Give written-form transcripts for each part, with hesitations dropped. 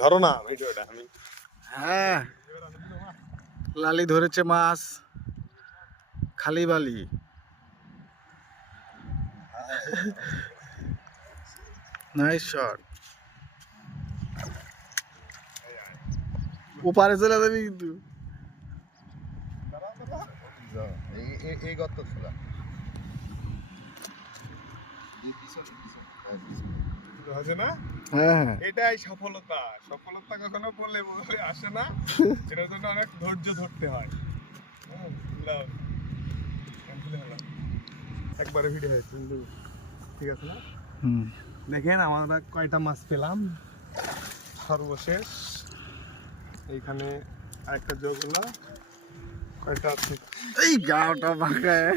ধরো না ভিডিওটা আমি। হ্যাঁ, লালি ধরেছে মাছ, খালি বালি। Nice shot. ওপারে চলে যাবি কিন্তু। এই গর্ত ছিল আছে না? হ্যাঁ হ্যাঁ, এটাই সফলতা। সফলতা কখনো বলে বলে আসে না, এটার জন্য অনেক ধৈর্য ধরতে হয়। লাও। একবারে ভিডিও হয়েছে কিন্তু ঠিক আছে না? হুম। দেখেন আমরা কয়টা মাছ পেলাম সর্বশেষ। এইখানে আরেকটা যোগ হলো, কয়টা আছে? এই গাওটা বাঁকায়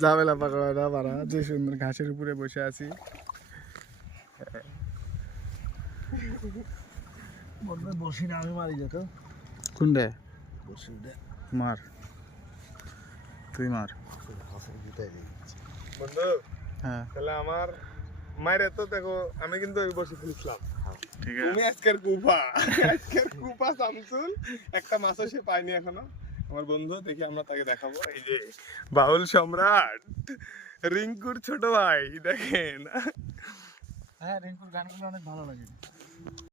ঝামেলা পাকা না পারা, যে সুন্দর ঘাসের উপরে বসে আছি। বসি না, আমি মারি যেত কোনটা? বসি মার, তুই মার। বন্ধু হ্যাঁ তাহলে আমার মায়ের তো দেখো, আমি কিন্তু ওই বসে ফেলছিলাম। ঠিক তুমি আছে। আজকের কুপা, আজকের কুপা শামসুল একটা মাছও সে পায়নি এখনো। আমার বন্ধু, দেখি আমরা তাকে দেখাবো। এই যে বাউল সম্রাট রিঙ্কুর ছোট ভাই, দেখেন। হ্যাঁ, রিঙ্কুর গানগুলো অনেক ভালো লাগে।